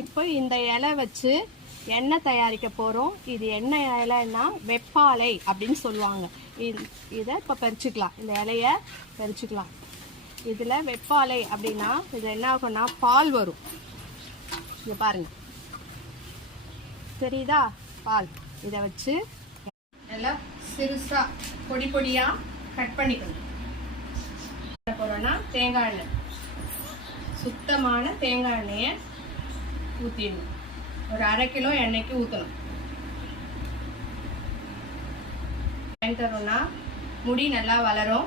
இப்போ இந்த இலை வச்சு எண்ணெய் தயாரிக்க போகிறோம் இது என்ன இலைன்னா வெப்பாலை அப்படின்னு சொல்லுவாங்க. இதை இப்போ பறிச்சுக்கலாம். இந்த இலையை பறிச்சுக்கலாம். இதில் வெப்பாலை அப்படின்னா இது என்ன ஆகும்னா பால் வரும். இங்கே பாருங்க. தெரியுதா? பால். இதை வச்சு நல்லா சிறுசாக பொடி பொடியாக கட் பண்ணிக்கணும். என்ன தேங்காய் எண்ணெய். சுத்தமான தேங்காய் எண்ணெயை ஊற்றிடணும் ஒரு அரை கிலோ எண்ணெய்க்கு ஊற்றணும் ஏன் தரோம்னா முடி நல்லா வளரும்.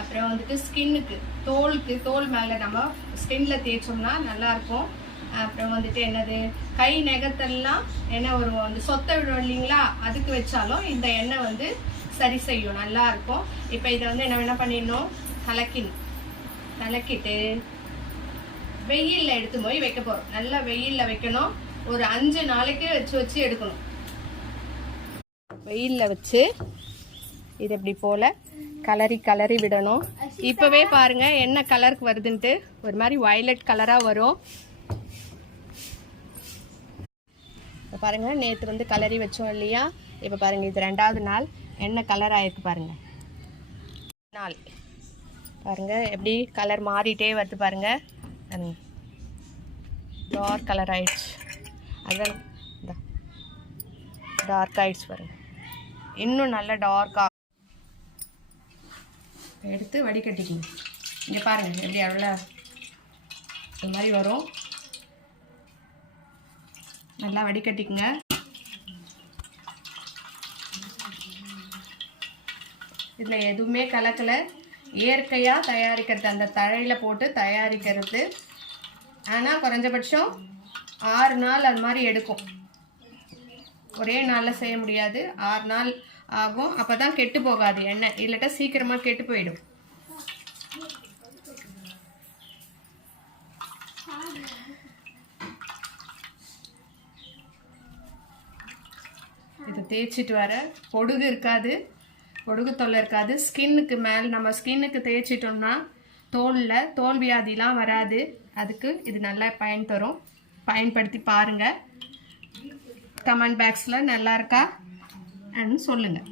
அப்புறம் வந்துட்டு ஸ்கின்னுக்கு தோலுக்கு தோல் மேலே நம்ம ஸ்கின்ல தேய்ச்சோம்னா நல்லா இருக்கும் அப்புறம் வந்துட்டு என்னது கை நெகத்தெல்லாம் என்ன வரும் அந்த சொத்தை விடும் இல்லைங்களா அதுக்கு வச்சாலும் இந்த எண்ணெய் வந்து சரி செய்யும் நல்லா இருக்கும் இப்போ இதை வந்து என்ன என்ன பண்ணிடணும் கலக்கிடணும். கலக்கிட்டு வெயிலில் எடுத்து போய் வைக்க போகிறோம் நல்லா வெயிலில் வைக்கணும். ஒரு அஞ்சு நாளைக்கு வச்சு வச்சு எடுக்கணும். வெயிலில் வச்சு இது இப்படி போல் கலரி கலரி விடணும். இப்போவே பாருங்கள் என்ன கலருக்கு வருதுன்ட்டு. ஒரு மாதிரி வயலட் கலராக வரும். இப்போ பாருங்கள் நேற்று வந்து கலரி வச்சோம் இல்லையா? இப்போ பாருங்கள் இது ரெண்டாவது நாள். என்ன கலர் ஆகிருக்கு பாருங்கள் நாள். பாருங்கள் எப்படி கலர் மாறிட்டே வருது பாருங்கள் பாருங்க டார்க் கலர் ஆயிடுச்சு அதான் டார்க் ஆயிடுச்சு பாருங்க. இன்னும் நல்ல டார்க்காக எடுத்து வடிகட்டிக்கணும். இங்கே பாருங்கள் எப்படி எவ்வளோ இந்த மாதிரி வரும். நல்லா வடிகட்டிக்குங்க. இதில் எதுவுமே கலக்கலை. இயற்கையாக தயாரிக்கிறது. அந்த தழையில் போட்டு தயாரிக்கிறது. ஆனால் குறைஞ்சபட்சம் ஆறு நாள் அது மாதிரி எடுக்கும். ஒரே நாளில் செய்ய முடியாது. ஆறு நாள் ஆகும். அப்போ தான் கெட்டு போகாது எண்ணெய். இல்லாட்டா சீக்கிரமாக கெட்டு போயிடும். இதை தேய்ச்சிட்டு வர. பொடுகு இருக்காது. பொடுகு தொல்லை இருக்காது. ஸ்கின்னுக்கு மேல் நம்ம ஸ்கின்னுக்கு தேய்ச்சிட்டோம்னா தோலில் தோல் வியாதிலாம் வராது. அதுக்கு இது நல்லா பயன் தரும். பயன்படுத்தி பாருங்கள் கமெண்ட் பாக்ஸில் நல்லா இருக்கா? சொல்லுங்கள்